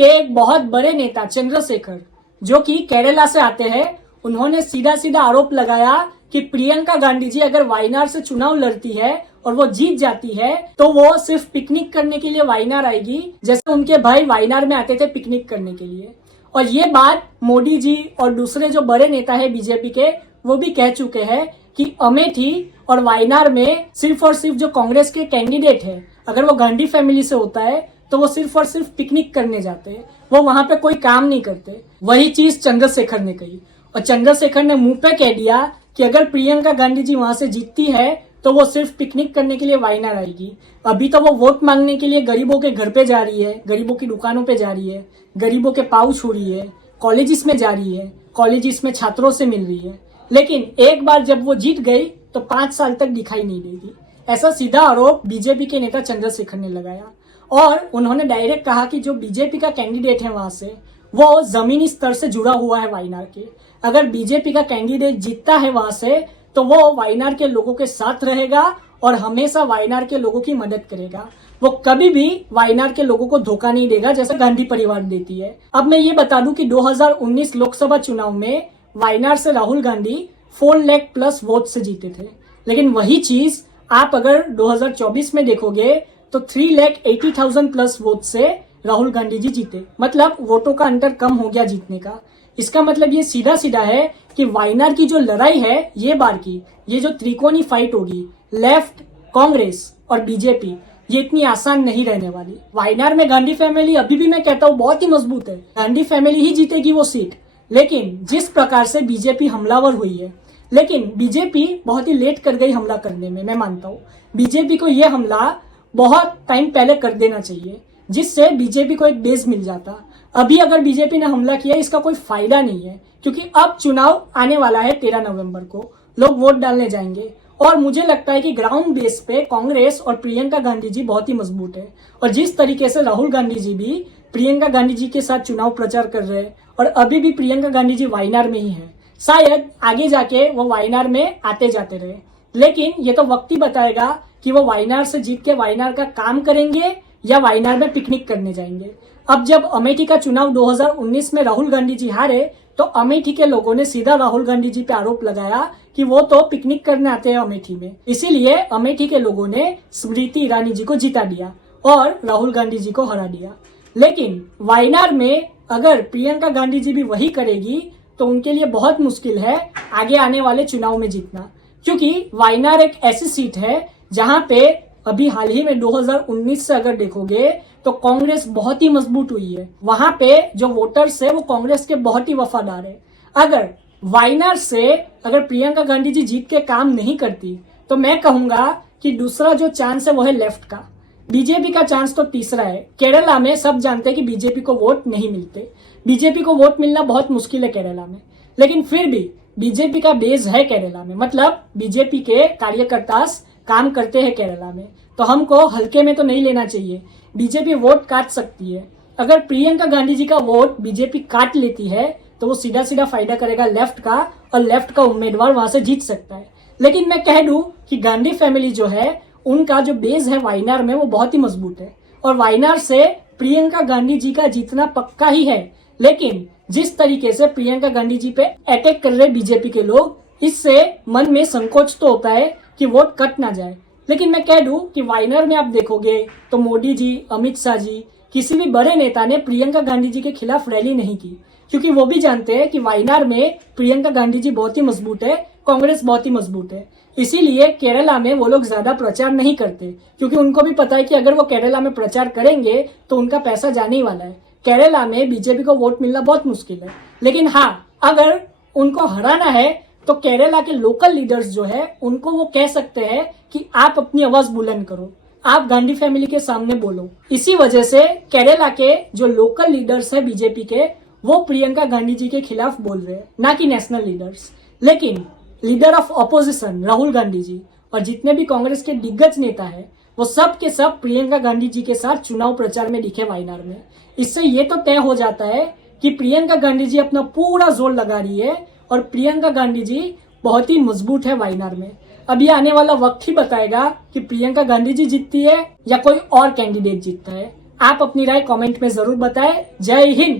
के एक बहुत बड़े नेता चंद्रशेखर, जो कि केरला से आते हैं, उन्होंने सीधा सीधा आरोप लगाया कि प्रियंका गांधी जी अगर वायनाड से चुनाव लड़ती है और वो जीत जाती है तो वो सिर्फ पिकनिक करने के लिए वायनाड आएगी, जैसे उनके भाई वायनाड में आते थे पिकनिक करने के लिए। और ये बात मोदी जी और दूसरे जो बड़े नेता है बीजेपी के, वो भी कह चुके हैं कि अमेठी और वायनाड में सिर्फ और सिर्फ जो कांग्रेस के कैंडिडेट है, अगर वो गांधी फैमिली से होता है तो वो सिर्फ और सिर्फ पिकनिक करने जाते हैं, वो वहां पे कोई काम नहीं करते। वही चीज चंद्रशेखर ने कही और चंद्रशेखर ने मुंह पे कह दिया कि अगर प्रियंका गांधी जी वहां से जीतती है तो वो सिर्फ पिकनिक करने के लिए वायनाड आएगी। अभी तो वो वोट मांगने के लिए गरीबों के घर पे जा रही है, गरीबों की दुकानों पे जा रही है, गरीबों के पाँव छू रही है, कॉलेजेस में जा रही है, कॉलेजेस में छात्रों से मिल रही है, लेकिन एक बार जब वो जीत गई तो 5 साल तक दिखाई नहीं देगी। ऐसा सीधा आरोप बीजेपी के नेता चंद्रशेखर ने लगाया और उन्होंने डायरेक्ट कहा कि जो बीजेपी का कैंडिडेट है वहां से वो जमीनी स्तर से जुड़ा हुआ है वायनाड के। अगर बीजेपी का कैंडिडेट जीतता है वहां से तो वो वायनाड के लोगों के साथ रहेगा और हमेशा वायनाड के लोगों की मदद करेगा। वो कभी भी वायनाड के लोगों को धोखा नहीं देगा जैसे गांधी परिवार देती है। अब मैं ये बता दूं कि 2019 लोकसभा चुनाव में वायनाड से राहुल गांधी 4 लाख प्लस वोट से जीते थे, लेकिन वही चीज आप अगर 2024 में देखोगे तो 3,80,000 प्लस वोट से राहुल गांधी जी जीते। मतलब वोटों का अंतर कम हो गया जीतने का। इसका मतलब ये सीधा सीधा है कि वायनाड की जो लड़ाई है ये बार की, ये जो त्रिकोणी फाइट होगी लेफ्ट, कांग्रेस और बीजेपी, ये इतनी आसान नहीं रहने वाली। वायनाड में गांधी फैमिली अभी भी मैं कहता हूँ बहुत ही मजबूत है, गांधी फैमिली ही जीतेगी वो सीट। लेकिन जिस प्रकार से बीजेपी हमलावर हुई है, लेकिन बीजेपी बहुत ही लेट कर गई हमला करने में। मैं मानता हूँ बीजेपी को यह हमला बहुत टाइम पहले कर देना चाहिए, जिससे बीजेपी को एक बेस मिल जाता। अभी अगर बीजेपी ने हमला किया इसका कोई फायदा नहीं है, क्योंकि अब चुनाव आने वाला है 13 नवंबर को, लोग वोट डालने जाएंगे और मुझे लगता है कि ग्राउंड बेस पे कांग्रेस और प्रियंका गांधी जी बहुत ही मजबूत है। और जिस तरीके से राहुल गांधी जी भी प्रियंका गांधी जी के साथ चुनाव प्रचार कर रहे हैं और अभी भी प्रियंका गांधी जी वायनाड में ही है, शायद आगे जाके वो वायनाड में आते जाते रहे। लेकिन ये तो वक्त ही बताएगा कि वो वायनाड से जीत के वायनाड का काम करेंगे या वायनाड में पिकनिक करने जाएंगे। अब जब अमेठी का चुनाव 2019 में राहुल गांधी जी हारे तो अमेठी के लोगों ने सीधा राहुल गांधी जी पे आरोप लगाया कि वो तो पिकनिक करने आते हैं अमेठी में। इसीलिए अमेठी के लोगों ने स्मृति ईरानी जी को जिता दिया और राहुल गांधी जी को हरा दिया। लेकिन वायनाड में अगर प्रियंका गांधी जी भी वही करेगी तो उनके लिए बहुत मुश्किल है आगे आने वाले चुनाव में जीतना, क्योंकि वायनाड एक ऐसी सीट है जहां पे अभी हाल ही में 2019 से अगर देखोगे तो कांग्रेस बहुत ही मजबूत हुई है। वहां पे जो वोटर्स है वो कांग्रेस के बहुत ही वफादार है। अगर वायनाड से अगर प्रियंका गांधी जी जीत के काम नहीं करती तो मैं कहूंगा कि दूसरा जो चांस है वो है लेफ्ट का। बीजेपी का चांस तो तीसरा है। केरला में सब जानते हैं कि बीजेपी को वोट नहीं मिलते, बीजेपी को वोट मिलना बहुत मुश्किल है केरला में, लेकिन फिर भी बीजेपी का बेस है केरला में। मतलब बीजेपी के कार्यकर्ता काम करते हैं केरला में, तो हमको हल्के में तो नहीं लेना चाहिए। बीजेपी वोट काट सकती है। अगर प्रियंका गांधी जी का वोट बीजेपी काट लेती है तो वो सीधा सीधा फायदा करेगा लेफ्ट का और लेफ्ट का उम्मीदवार वहां से जीत सकता है। लेकिन मैं कह दूं कि गांधी फैमिली जो है उनका जो बेस है वायनाड में वो बहुत ही मजबूत है और वायनाड से प्रियंका गांधी जी का जीतना पक्का ही है। लेकिन जिस तरीके से प्रियंका गांधी जी पे अटैक कर रहे बीजेपी के लोग, इससे मन में संकोच तो होता है कि वोट कट ना जाए। लेकिन मैं कह दूं कि वायनाड में आप देखोगे तो मोदी जी, अमित शाह जी, किसी भी बड़े नेता ने प्रियंका गांधी जी के खिलाफ रैली नहीं की, क्योंकि वो भी जानते हैं कि वायनाड में प्रियंका गांधी जी बहुत ही मजबूत है, कांग्रेस बहुत ही मजबूत है। इसीलिए केरला में वो लोग ज्यादा प्रचार नहीं करते, क्योंकि उनको भी पता है कि अगर वो केरला में प्रचार करेंगे तो उनका पैसा जाने ही वाला है। केरला में बीजेपी को वोट मिलना बहुत मुश्किल है। लेकिन हाँ, अगर उनको हराना है तो केरला के लोकल लीडर्स जो है उनको वो कह सकते हैं कि आप अपनी आवाज बुलंद करो, आप गांधी फैमिली के सामने बोलो। इसी वजह से केरला के जो लोकल लीडर्स है बीजेपी के, वो प्रियंका गांधी जी के खिलाफ बोल रहे हैं, ना कि नेशनल लीडर्स। लेकिन leader of opposition Rahul Gandhi ji और जितने भी कांग्रेस के दिग्गज नेता है वो सब के सब प्रियंका गांधी जी के साथ चुनाव प्रचार में दिखे वायनाड में। इससे ये तो तय हो जाता है कि प्रियंका गांधी जी अपना पूरा जोर लगा रही है और प्रियंका गांधी जी बहुत ही मजबूत है वायनाड में। अब ये आने वाला वक्त ही बताएगा कि प्रियंका गांधी जी जीतती है या कोई और कैंडिडेट जीतता है। आप अपनी राय कमेंट में जरूर बताएं। जय हिंद।